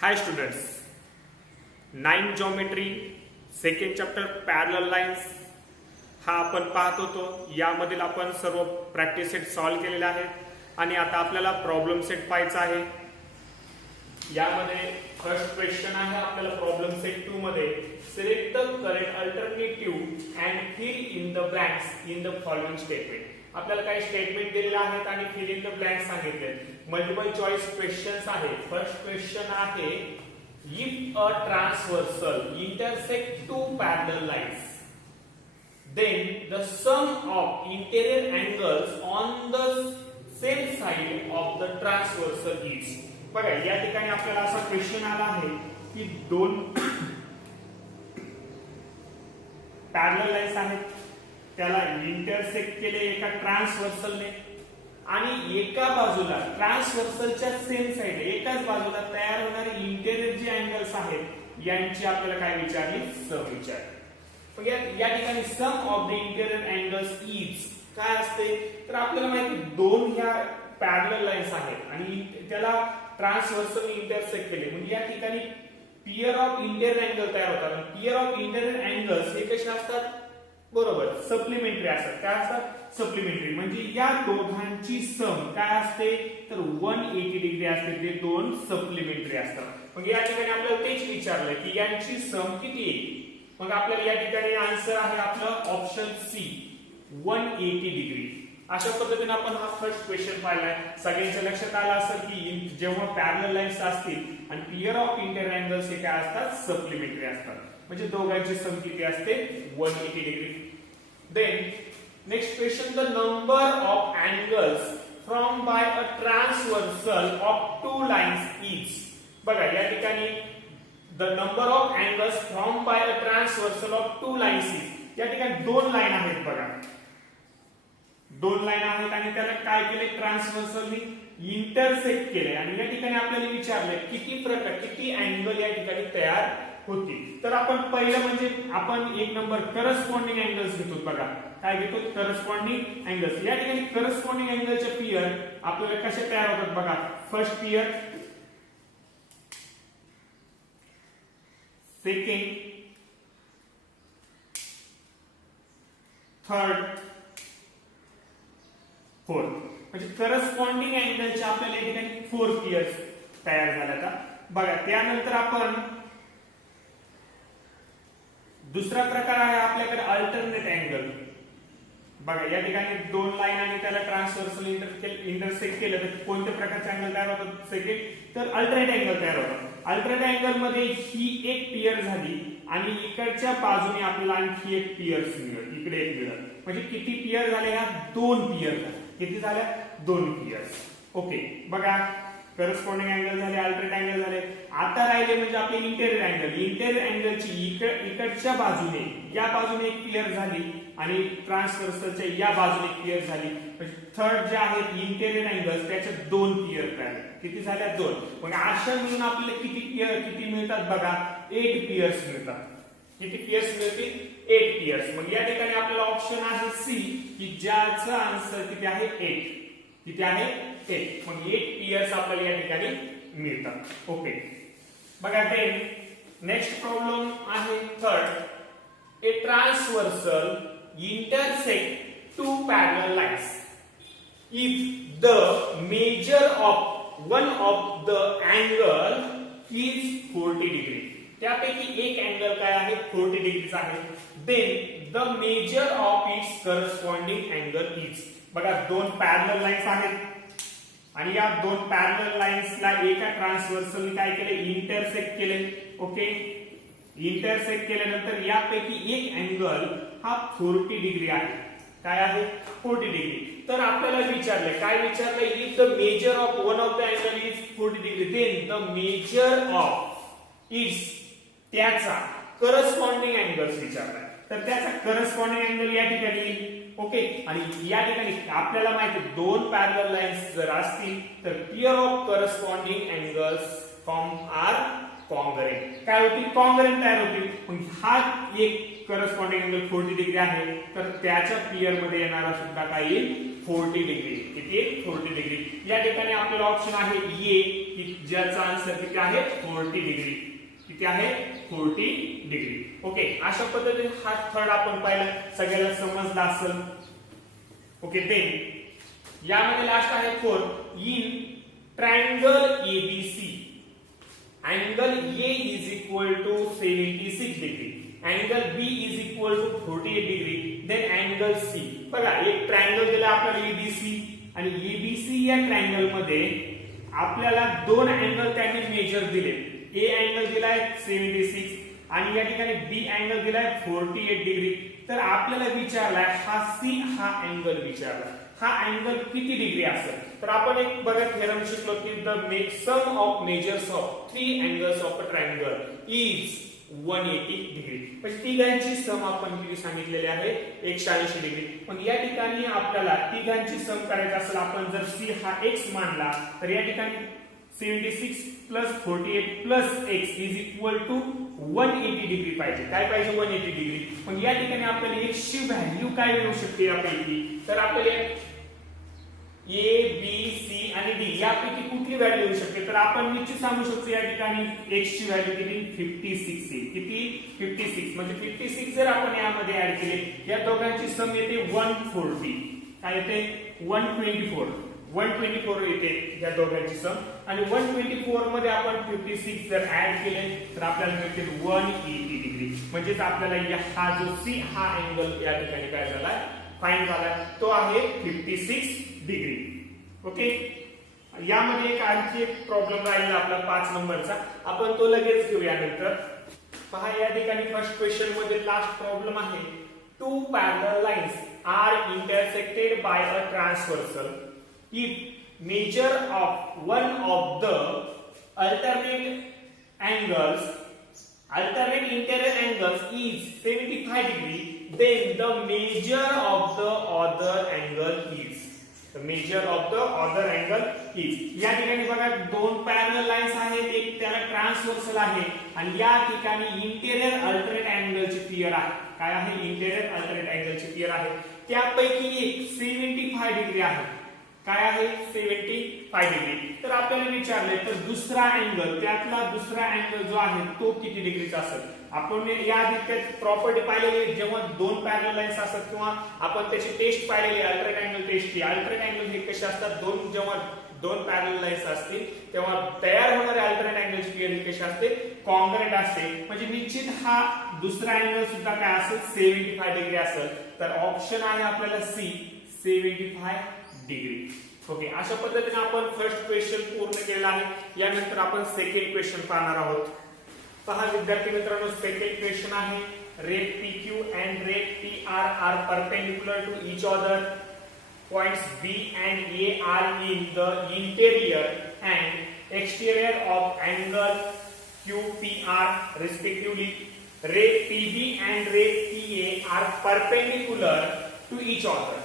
हाय students, 9 geometry second chapter parallel lines हा आपण पाहत होतो. यामधील आपण सर्व प्रॅक्टिस सेट सॉल्व्ह केलेले आहेत आणि आता आपल्याला प्रॉब्लेम सेट पाहायचा आहे. यामध्ये फर्स्ट क्वेश्चन आहे आपल्याला प्रॉब्लेम सेट 2 मध्ये select the correct alternative and fill in the blanks in the following statement. आपल्याला काही स्टेटमेंट दिलेले आहेत आणि फिल इन द ब्लँक्स सांगितले. मल्टिपल चॉईस क्वेश्चन्स आहे. फर्स्ट क्वेश्चन आहे if a transversal intersect two parallel lines then the sum of interior angles on the same side of the transversal is. बघा या ठिकाणी आपल्याला असा क्वेश्चन आला आहे की दोन पॅरलल लाईन्स आहेत, त्याला इंटरसेक्ट केले एका ट्रान्सव्हर्सलने आणि एका बाजूला ट्रान्सव्हर्सलच्या सेम साइड एकाच बाजूला तयार होणारे इंटेरियर जे अँगल्स आहेत यांची आपल्याला काय विचारली, सम विचारली. या ठिकाणी sum of the interior angles is काय असते तर आपल्याला माहिती दोन ह्या पॅरलल लाईन्स आहेत आणि त्याला ट्रान्सव्हर्सल इंटरसेक्ट केले म्हणजे या ठिकाणी पियर ऑफ इंटेरियर अँगल तयार होतात. पियर ऑफ इंटेरियर अँगल्स हे कसे असतात, बरोबर सप्लिमेंटरी असतात. काय असतात, सप्लिमेंटरी म्हणजे या दोघांची सम काय असते तर 180 डिग्री असते. ते दोन सप्लिमेंटरी असतात. मग या ठिकाणी आपल्याला तेच विचारलंय की यांची सम किती आहे. मग आपल्याला या ठिकाणी आन्सर आहे आपलं ऑप्शन सी 180 डिग्री. अशा पद्धतीने आपण हा फर्स्ट क्वेश्चन पाहिलाय. सगळ्यांच्या लक्षात आलं असेल की जेव्हा पॅरलल लाईन्स असतील आणि पियर ऑफ इंटेरियर अँगल्स हे काय असतात, सप्लिमेंटरी असतात. म्हणजे दोघांची सम किती असते 180 degree. Then next question the number of angles from by a transversal of two lines is. बघा या ठिकाणी the number of angles formed by a transversal of two lines is. या ठिकाणी दोन लाईन आहेत बघा, दोन लाईन आहेत आणि त्याला काय केले, ट्रान्सव्हर्सलनी इंटरसेक्ट केले आणि या ठिकाणी आपल्याला विचारले किती अँगल या ठिकाणी तयार होतील. तर आपण पहिलं म्हणजे आपण एक नंबर करस्पॉन्डिंग अँगल्स घेतो. बघा काय घेतो, करस्पॉन्डिंग अँगल्स. या ठिकाणी करस्पॉन्डिंग अँगलचे पियर आपल्याला कसे तयार होतात बघा. First pair, second, third, fourth. म्हणजे करस्पॉन्डिंग अँगलचे आपल्याला या ठिकाणी 4 पियर्स तयार झाल्या का बघा. त्यानंतर आपण दुसरा प्रकार आहे आपल्याकडे अल्टरनेट अँगल. बघा या ठिकाणी दोन लाईन आणि त्याला ट्रान्सव्हर्सल इंटरसेक्ट केलं तर कोणत्या प्रकारचे अँगल तयार होतात, सेकंड तर अल्टरनेट अँगल तयार होतात. अल्टरनेट अँगल मध्ये ही एक पियर झाली आणि इकडच्या बाजूने आपल्याला आणखी एक पियर्स मिळेल, इकडे एक मिळेल. म्हणजे किती पियर झाले, ह्या 2 पियर झाले. किती झाल्या, 2 पियर्स. ओके बघा करस्पॉन्डिंग अँगल झाले, अल्टरनेट अँगल झाले. आता राहिले म्हणजे आपले इंटेरियर अँगल. इंटेरियर अँगलची इकडच्या बाजूने या बाजूने एक पियर झाली आणि ट्रान्सव्हर्सलच्या या बाजूने एक पियर झाली. म्हणजे थर्ड जे आहेत इंटेरियर अँगल्स त्याच्या 2 पियर झाले. किती झाल्या, 2. मग अशा मिळून आपल्याला किती मिळतात बघा, 8 पियर्स मिळतात. किती पियर्स मिळतील, 8 पियर्स. मग या ठिकाणी आपल्याला ऑप्शन आहे सी की ज्याचा आन्सर किती आहे 8. किती आहे 8. मग 8 पियर्स आपल्याला या ठिकाणी मिळतात. ओके बघा. देन नेक्स्ट प्रॉब्लेम आहे third. A transversal intersect two parallel lines if the measure of one of the angle is 40 degree. त्यापैकी एक अँगल काय आहे, 40 डिग्रीचा आहे. then the measure of its corresponding angle is. बघा दोन पॅरलल लाईन्स आहेत आणि या दोन पॅरलल लाईन्सला एका ट्रान्सव्हर्सलने काय केले, इंटरसेक्ट केले. ओके इंटरसेक्ट केल्यानंतर यापैकी एक अँगल हा 40 डिग्री आहे. काय आहे, 40 डिग्री. तर आपल्याला विचारले काय विचारले, if the measure of one of the angle is 40 degree then the measure of is त्याचा करस्पॉन्डिंग अँगल्स विचारलाय. तर त्याचा करस्पॉन्डिंग अँगल या ठिकाणी ओके. आणि या ठिकाणी आपल्याला माहिती दोन पॅरलल लाईन्स जर असतील तर pair of corresponding angles form are congruent काय होतील कॉन्ग्रेंट तयार होतील मग हा एक करस्पॉन्डिंग अँगल 40 डिग्री आहे तर त्याच्या पेअर मध्ये येणारा सुद्धा काय येईल 40 डिग्री किती येईल 40 डिग्री या ठिकाणी आपल्याला ऑप्शन आहे ए की ज्याचा आन्सर किती आहे 40 डिग्री किती आहे 40 डिग्री ओके अशा पद्धतीने हा थर्ड आपण पाहिला सगळ्याला समजला असेल ओके देन यामध्ये लास्ट आहे 4 in triangle ABC angle A is equal to 76 degree angle B is equal to 48 degree then angle C बघा एक ट्रायंगल दिला आपल्याला ABC आणि ABC या ट्रायंगल मध्ये आपल्याला दोन अँगल त्यांनी मेजर दिले A अँगल दिलाय 76 आणि या ठिकाणी B अँगल दिलाय 48 डिग्री तर आपल्याला विचारलाय हा C हा अँगल विचारला हा अँगल किती डिग्री असेल तर आपण एक बघा थेरम शिकलो की the sum of measures of three angles of a triangle is 180 degree म्हणजे तिघांची सम आपण किती सांगितलेली आहे 180 डिग्री पण या ठिकाणी आपल्याला तिघांची सम करायची असेल आपण जर C हा x मानला तर या ठिकाणी 76 plus 48 plus x is equal to 180 degree पाहिजे काय पाहिजे 180 डिग्री पण या ठिकाणी आपल्याला x ची व्हॅल्यू काय मिळू शकते यापैकी तर आपल्याला A B C आणि D यापैकी कुठली व्हॅल्यू येऊ शकते तर आपण निश्चित सांगू शकतो या ठिकाणी x ची व्हॅल्यू किती 56 येईल किती 56 म्हणजे 56 जर आपण यामध्ये ऍड केले या दोघांची सम येते 140 काय येते 124 येते या दोघांची सम आणि 124 मध्ये आपण 56 जर ऍड केले तर आपल्याला मिळते 180 डिग्री म्हणजेच आपल्याला हा जो C हा अँगल या ठिकाणी काय झाला फाइंड झाला तो आहे 56 डिग्री ओके यामध्ये एक आणखी एक प्रॉब्लेम राहिला आपला 5 नंबरचा आपण तो लगेच घेऊया नंतर पहा या ठिकाणी फर्स्ट क्वेश्चन मध्ये लास्ट प्रॉब्लेम आहे two parallel lines are intersected by a transversal if measure of one of the alternate interior angles is 75 degree then the measure of the other angle is या ठिकाणी बघा दोन parallel lines आहेत एक त्याला transversal आहे आणि या ठिकाणी इंटेरियर अल्टरनेट अँगलची पेयर आहे काय आहे इंटेरियर अल्टरनेट अँगलची पेयर आहे त्यापैकी एक 75 डिग्री आहे काय आहे 75 डिग्री तर आपल्याला विचारले तर दुसरा अँगल त्यातला दुसरा अँगल जो आहे तो किती डिग्रीचा असेल आपण या आधी प्रॉपर्टी पाहिलेली जेव्हा दोन पॅरलल लाईन्स असतात किंवा आपण त्याची टेस्ट पाहिलेली alternate angle test alternate angle हे कसे असतात जेव्हा दोन पॅरलल लाईन्स असतील तेव्हा तयार होणारे अल्टरनेट अँगलची पेयर ही कशी असते कॉन्ग्रेंट असते म्हणजे निश्चित हा दुसरा अँगल सुद्धा काय असेल 75 डिग्री असेल तर ऑप्शन आहे आपल्याला C 75 डिग्री ओके अशा पद्धतीने आपण फर्स्ट क्वेश्चन पूर्ण केलेला आहे यानंतर आपण सेकंड क्वेश्चन पाहणार आहोत पहा विद्यार्थी मित्रांनो सेकंड क्वेश्चन आहे rate PQ and rate PR are perpendicular to each other points B and A are in the interior and exterior of angle QPR respectively rate PB and rate PA are perpendicular to each other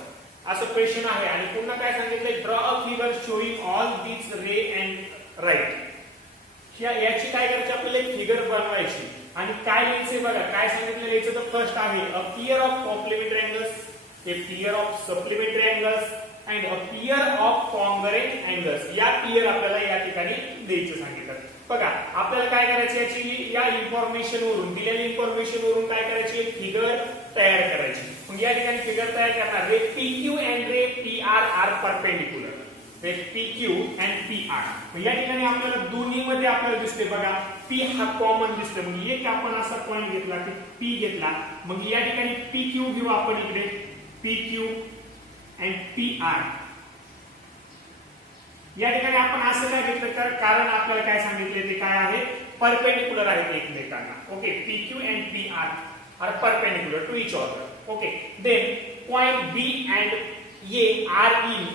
असं question आहे आणि पुन्हा काय सांगितलंय draw a figure showing all this ray and write याची काय करायची आपल्याला एक फिगर बनवायची आणि काय लिहायचंय बघा काय सांगितलं याचं तर फर्स्ट आहे a pair of complementary angles a pair of supplementary angles and a pair of congruent angles या पेयर आपल्याला या ठिकाणी द्यायचं सांगितलं बघा आपल्याला काय करायचं याची या इन्फॉर्मेशन वरून दिलेल्या इन्फॉर्मेशन वरून काय करायची एक फिगर तयार करायची मग या ठिकाणी फिगर तयार करणार ray PQ and ray PR are perpendicular ray PQ and PR मग या ठिकाणी आपल्याला दोन्ही मध्ये आपल्याला दिसते बघा P हा कॉमन दिसतो मग एक आपण असा पॉइंट घेतला की P घेतला मग या ठिकाणी PQ घेऊ आपण इकडे PQ and PR या ठिकाणी आपण असं काय घेतलं तर कारण आपल्याला काय सांगितले ते काय आहे परपेंडिक्युलर आहेत एकमेकांना okay PQ and PR are perpendicular to each other okay then point B and A are in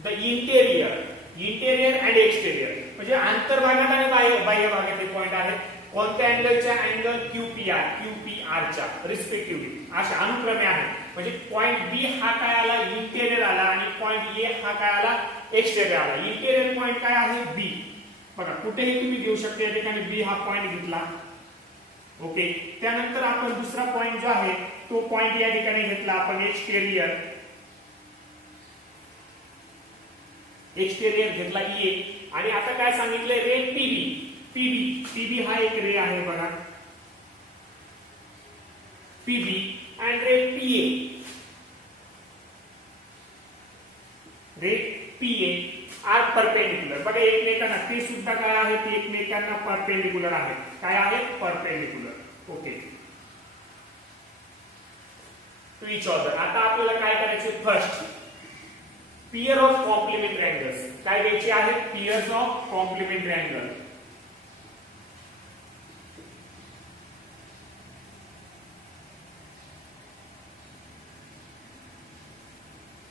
the interior and exterior म्हणजे अंतर्भागात आणि बाह्य भागात हे पॉइंट आहे कोणत्या अँगलच्या अँगल QPR च्या रिस्पेक्टिव्हली अशा अनुक्रमे आहे म्हणजे पॉइंट B हा काय आला इंटेरियर आला आणि पॉइंट A हा काय आला एक्सटेरियर आला इंटेरियर पॉइंट काय आहे B बघा कुठेही तुम्ही घेऊ शकता, या ठिकाणी बी हा पॉइंट घेतला. ओके, त्यानंतर आपण दुसरा पॉइंट जो आहे तो पॉइंट या ठिकाणी घेतला आपण एक्सटेरियर घेतला ए. आणि आता काय सांगितलंय, रे पीबी हा एक रे आहे बघा, PB and ray PA are perpendicular. बघा एकमेकांना, ते सुद्धा काय आहे, ते एकमेकांना परपेंडिक्युलर आहे. काय आहे, perpendicular. Okay, to each other. आता आपल्याला काय करायचे, first pair of complementary angles काय घ्यायचे आहेत, pairs of complementary angle.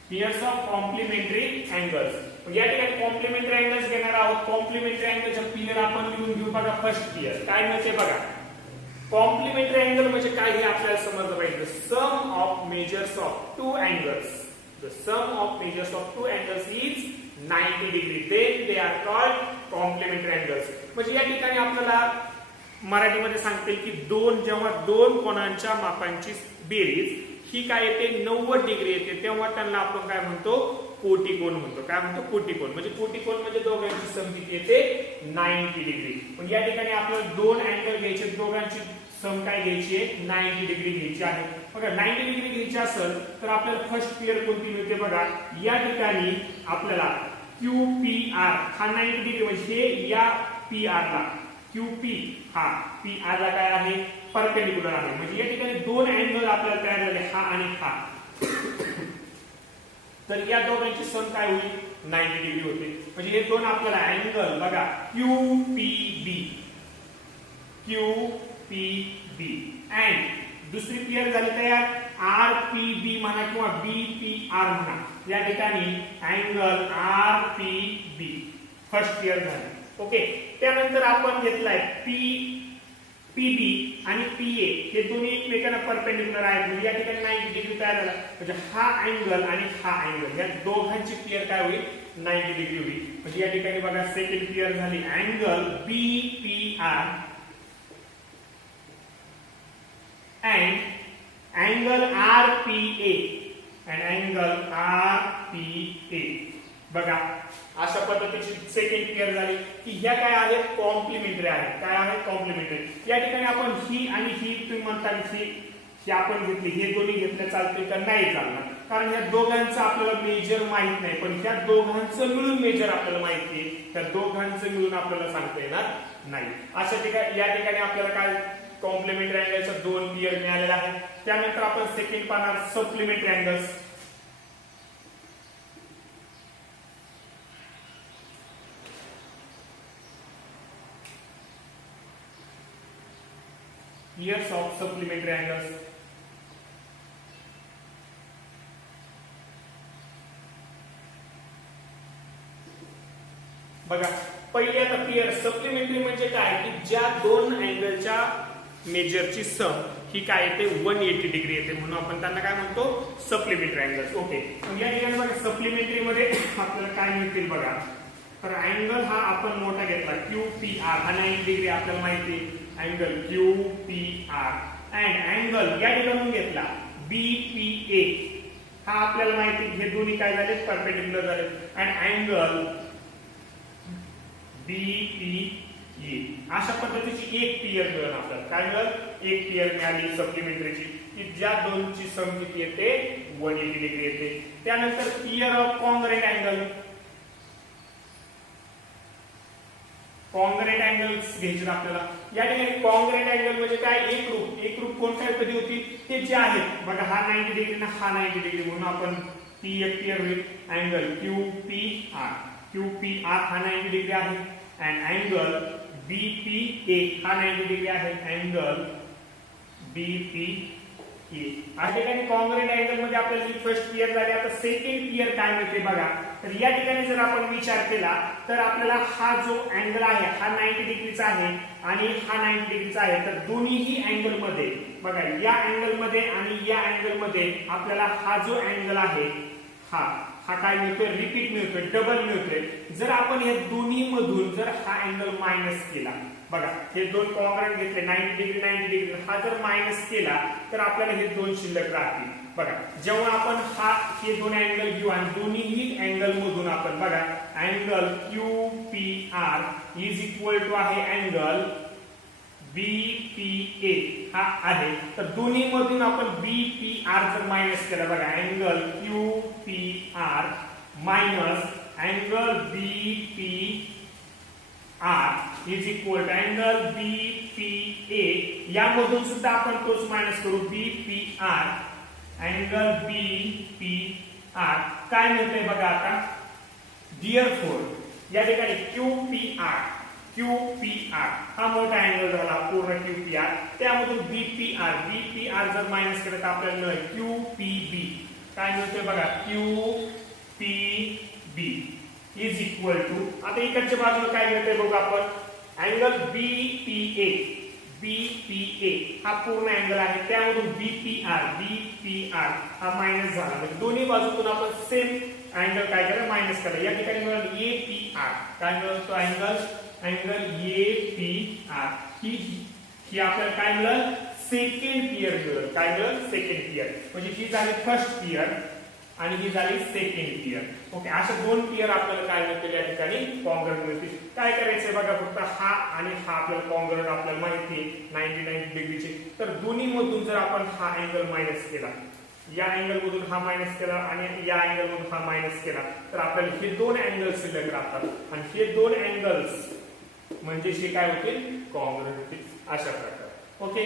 Pairs of complementary angles. या ठिकाणी कॉम्प्लिमेंटरी अँगल्स घेणार आहोत. कॉम्प्लिमेंटरी अँगलच्या पियर आपण लिहून घेऊ. बघा फर्स्ट पियर काय मिळते बघा, कॉम्प्लिमेंटरी अँगल म्हणजे काय हे आपल्याला समजलं पाहिजे. Sum of measures of two angles, the sum of measures of two angles is 90 degree, then they are called complementary angles. म्हणजे या ठिकाणी आपल्याला मराठीमध्ये सांगतील की जेव्हा दोन कोणांच्या मापांची बेरीज ही काय येते 90 डिग्री येते, तेव्हा त्यांना आपण काय म्हणतो, कोटिकोन म्हणतो. काय म्हणतो, कोटिकोन. म्हणजे कोटिकोन म्हणजे दोघांची सम किती येते, 90 डिग्री. म्हणजे या ठिकाणी आपल्याला दोन अँगल घ्यायचे, दोघांची सम काय घ्यायची आहे, 90 डिग्री घ्यायची आहे. बघा 90 डिग्री घ्यायची असेल तर आपल्याला फर्स्ट पियर कोणती मिळते बघा, या ठिकाणी आपल्याला QPR हा 90 डिग्री म्हणजे हे या PR ला QP हा PR ला काय आहे, परपेंडिक्युलर आहे. म्हणजे या ठिकाणी दोन अँगल आपल्याला तयार झाले, हा आणि हा. तर या दोघांची सम काय होईल, 90 डिग्री होते. म्हणजे हे दोन आपल्याला अँगल बघा QPB अँड दुसरी पियर झाली तयार RPB म्हणा किंवा BPR म्हणा. या ठिकाणी अँगल RPB फर्स्ट पियर झाली. ओके, त्यानंतर आपण घेतलाय PB आणि PA हे दोन्ही एकमेकांना परपेंडिक्युलर आहेत. म्हणजे या ठिकाणी 90 डिग्री तयार झाला. म्हणजे हा अँगल आणि हा अँगल या दोघांची पियर काय होईल, 90 डिग्री होईल. म्हणजे या ठिकाणी बघा सेकंड पियर झाली angle BPR and angle RPA and angle RPA. बघा अशा पद्धतीची सेकंड पेअर झाली की ह्या काय आहेत, कॉम्प्लिमेंटरी आहेत. काय आहेत, कॉम्प्लिमेंटरी. या ठिकाणी आपण ही आणि ही तुम्ही म्हणता ही आपण घेतली, हे दोन्ही घेतले चालते का, नाही चालणार. कारण या दोघांचं आपल्याला मेजर माहित नाही, पण ह्या दोघांचं मिळून मेजर आपल्याला माहिती आहे. त्या दोघांचं मिळून आपल्याला सांगता येणार नाही. अशा ठिकाणी या ठिकाणी आपल्याला काय कॉम्प्लिमेंटरी अँगलच्या दोन पियर मिळालेल्या आहेत. त्यानंतर आपण सेकंड पाहणार supplementary angles. Pairs of supplementary angles. बघा पहिले आता पियर सप्लिमेंटरी म्हणजे काय की ज्या दोन अँगलच्या मेजरची सम ही काय येते 180 डिग्री येते, म्हणून आपण त्यांना काय म्हणतो, सप्लिमेंटरी अँगल्स. ओके, या ठिकाणी बघा सप्लिमेंटरी मध्ये आपल्याला काय मिळतील बघा. तर अँगल हा आपण मोठा घेतला QPR हा 90 डिग्री आपल्याला माहिती आहे, अँगल QPR अँड अँगल या ठिकाणी घेतला BPA हा आपल्याला माहिती, हे दोन्ही काय झाले, परपेंडिक्युलर झाले. अँड अँगल BPA अशा पद्धतीची एक पियर मिळेल आपल्याला. काय मिळेल, एक पियर मिळाली सप्लिमेंटरीची की ज्या दोनची सम किती येते, 180 डिग्री येते. त्यानंतर pair of congruent angle. Congruent angles घ्यायचे आपल्याला. या ठिकाणी कॉन्ग्रुएंट अँगल म्हणजे काय, एकरूप कोण काय कधी होती, ते जे आहेत बघा, हा 90 डिग्री ना हा 90 डिग्री, म्हणून आपण ती एक पियर होईल अँगल QPR हा 90 डिग्री आहे. अँड अँगल BPA हा 90 डिग्री आहे, अँगल BPA. या ठिकाणी कॉन्ग्रुएंट अँगल मध्ये आपल्याला फर्स्ट पियर झाली. आता सेकंड पियर काय मिळते बघा. तर या ठिकाणी जर आपण विचार केला तर आपल्याला हा जो अँगल आहे हा 90 डिग्रीचा आहे आणि हा 90 डिग्रीचा आहे. तर दोन्हीही अँगल मध्ये बघा, या अँगल मध्ये आणि या अँगल मध्ये आपल्याला हा जो अँगल आहे हा काय मिळतोय, रिपीट मिळतोय, डबल मिळतोय. जर आपण हे दोन्ही मधून जर हा अँगल मायनस केला, बघा हे दोन कॉन्ग्रंट घेतले 90 डिग्री 90 डिग्री, हा जर मायनस केला तर आपल्याला हे दोन शिल्लक राहतील. बघा जेव्हा आपण हे दोन अँगल घेऊ आणि दोन्ही अँगल मधून आपण बघा angle QPR is equal to आहे अँगल BPA हा आहे. तर दोन्ही मधून आपण BPR जर मायनस केला, बघा angle QPR minus angle BPR is equal to angle BPA, यामधून सुद्धा आपण तोच मायनस करू BPR अँगल BPR काय मिळतंय बघा आता. डिअर फोर या ठिकाणी QPR हा मोठा अँगल झाला पूर्ण QPR, त्यामधून BPR जर मायनस केलं तर आपल्याला मिळेल QPB. काय मिळतंय बघा QPB इज इक्वल टू, आता इकडच्या बाजूला काय मिळतंय बघू आपण अँगल BPA हा पूर्ण अँगल आहे, त्यामधून BPR हा मायनस झाला, म्हणजे दोन्ही बाजूतून आपण सेम अँगल काय केलं मायनस केलं. या ठिकाणी मिळालं APR, काय मिळतो अँगल APR. ही आपल्याला काय मिळेल सेकंड पियर मिळेल. काय मिळेल सेकंड पियर, म्हणजे ही झाली फर्स्ट पियर आणि ही झाली सेकंड पियर. ओके, अशा दोन पियर आपल्याला काय मिळतील या ठिकाणी कॉन्ग्रंट मिळतील. काय करायचंय बघा, फक्त हा आणि हा आपल्याला कॉन्ग्रंट आपल्याला माहिती आहे 90 डिग्रीचे. तर दोन्ही मधून जर आपण हा अँगल मायनस केला, या अँगल मधून हा मायनस केला आणि या अँगल मधून हा मायनस केला, तर आपल्याला हे दोन अँगल शिल्लक राहतात आणि हे दोन अँगल्स म्हणजे हे काय होतील कॉन्ग्रंट होतील अशा प्रकारे. ओके,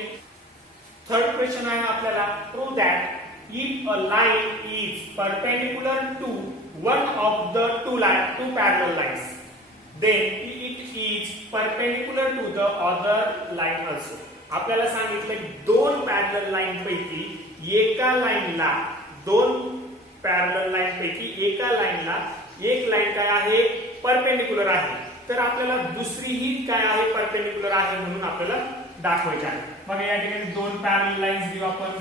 थर्ड क्वेश्चन आहे आपल्याला, prove that if a line is perpendicular to one of the two parallel lines, then it is perpendicular to the other line also. आपल्याला सांगितलं की दोन पॅरलल लाईन पैकी एका लाईनला एक लाईन काय आहे परपेंडिक्युलर आहे, तर आपल्याला दुसरीही काय आहे परपेंडिक्युलर आहे म्हणून आपल्याला दाखवायचे आहे. मग या ठिकाणी दोन पॅरलल लाईन्स घेऊ आपण.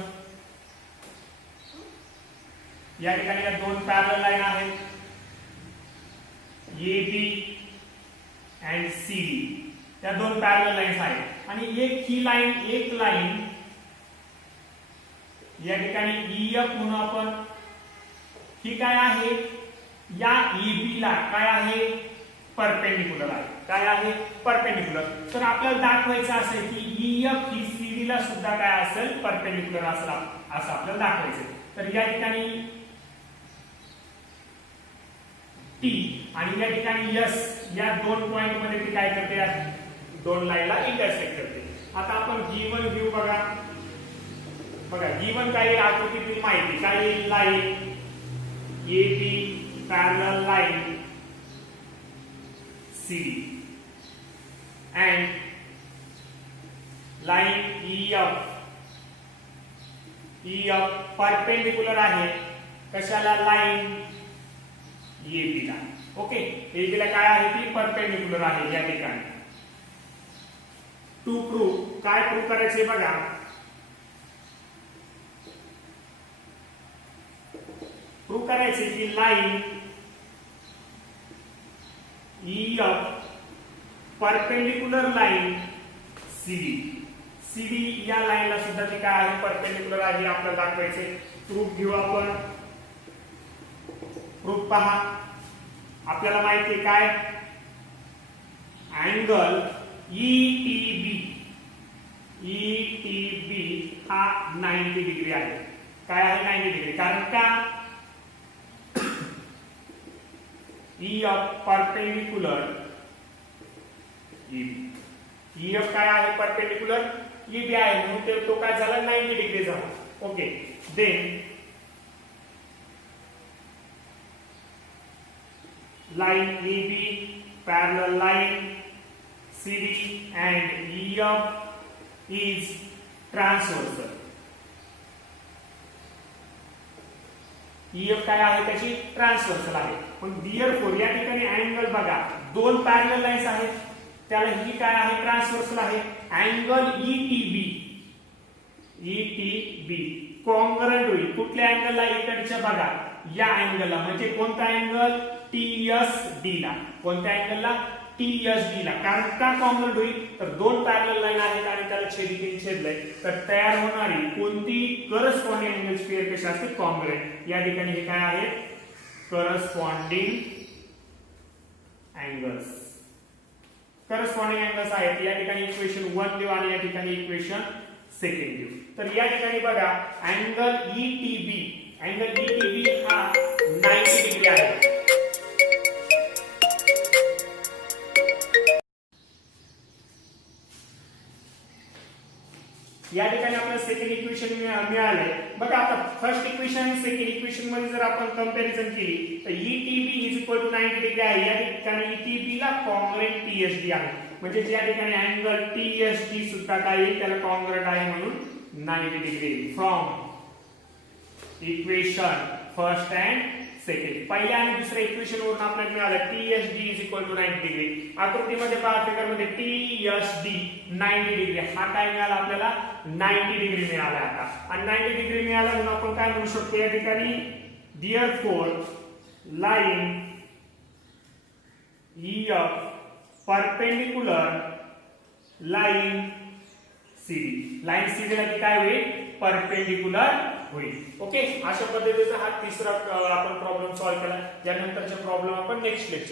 या ठिकाणी या दोन पॅरलल लाईन आहेत AB अँड CD, या दोन पॅरलल लाईन्स आहेत आणि एक लाईन या ठिकाणी EF म्हणून आपण, ही काय आहे या EB ला काय आहे परपेंडिक्युलर आहे. काय आहे परपेंडिक्युलर. तर आपल्याला दाखवायचं असेल की EF ही CD ला सुद्धा काय असेल परपेंडिक्युलर असेल असं आपल्याला दाखवायचं. तर या ठिकाणी T आणि या ठिकाणी S या दोन पॉइंट मध्ये ती काय करते, दोन लाईनला इंटरसेक्ट करते. आता आपण G1 घेऊ. बघा G1 काय आकृतीतील माहिती काय, line AB parallel line CD and line EF perpendicular आहे कशाला, लाईन AB ला. ओके, AB ला काय आहे ती परपेंडिक्युलर आहे या ठिकाणी. टू प्रूव्ह, काय प्रूव्ह करायचे बघा, प्रूव्ह करायचे की line EF perpendicular line CD या लाईनला सुद्धा ती काय आहे परपेंडिक्युलर आहे आपल्याला दाखवायचे. प्रूफ घेऊ आपण. प्रूफ पहा, आपल्याला माहिती आहे काय अँगल ETB हा 90 डिग्री आहे. काय आहे 90 डिग्री, कारण का EF परपेंडिक्युलर EF काय आहे परपेंडिक्युलर EB आहे म्हणून तो काय झाला 90 डिग्री झाला. Okay, then line AB parallel line CD and EF is transversal. EF काय आहे त्याची ट्रान्सव्हर्सल आहे. पण डिअर फोर या ठिकाणी अँगल बघा दोन पॅरलल लाईन्स आहेत, त्याला ही काय आहे ट्रान्सव्हर्सल आहे. अँगल ETB कॉन्ग्रंट होईल कुठल्या अँगलला, इकडच्या बघा या अँगलला, म्हणजे कोणता अँगल, TSD ला, कोणत्या अँगलला, TSD ला. कारण का कॉंग्रुएंट होईल, तर दोन पॅरलल लाईन आहेत आणि त्याला छेदनबिंदू छेदलंय, तर तयार होणारी कोणती करस्पॉन्डिंग अँगल्स पेअर कशी असते, कॉंग्रुएंट. या ठिकाणी हे काय आहे, करस्पॉन्डिंग अँगल्स. करस्पॉन्डिंग अँगल्स आहेत. या ठिकाणी इक्वेशन 1 देऊ आणि या ठिकाणी इक्वेशन 2 देऊ. तर या ठिकाणी बघा अँगल ETB, अँगल ETB हा 90 डिग्री आहे. या ठिकाणी आपल्याला सेकंड इक्वेशन मिळाले. बघा आता फर्स्ट इक्वेशन आणि सेकंड इक्वेशन मध्ये जर आपण कंपॅरिझन केली तर ETB is equal to 90 degree आहे. या ठिकाणी ETB ला कॉंग्रुएंट TSD आहे, म्हणजे या ठिकाणी अँगल TSD सुद्धा काय येईल, त्याला कॉंग्रुएंट आहे म्हणून 90 degree. From equation first and second, पहिल्या आणि दुसऱ्या इक्वेशन वरून आपल्याला मिळालं TSD is equal to 90 degree. आकृतीमध्ये पहा फिगर मध्ये TSD 90 डिग्री, हा काय मिळाला आपल्याला, 90 डिग्री मिळाला. आता आणि 90 डिग्री मिळाला म्हणून आपण काय म्हणू शकतो या ठिकाणी, therefore line EF perpendicular line CD, line CD ला काय होईल, परपेंडिक्युलर होईल. ओके, अशा पद्धतीचा हा तिसरा आपण प्रॉब्लेम सॉल्व्ह केला. यानंतरचे प्रॉब्लेम आपण नेक्स्ट लेक्चर